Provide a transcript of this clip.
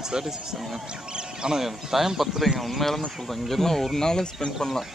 Full சாட்டிஸ்ஃபேக்ஷனுங்க. ஆனால் time பத்தலைங்க, உண்மையாலுமே சொல்கிறேன். இங்கெல்லாம் ஒரு நாளே ஸ்பெண்ட் பண்ணலாம்.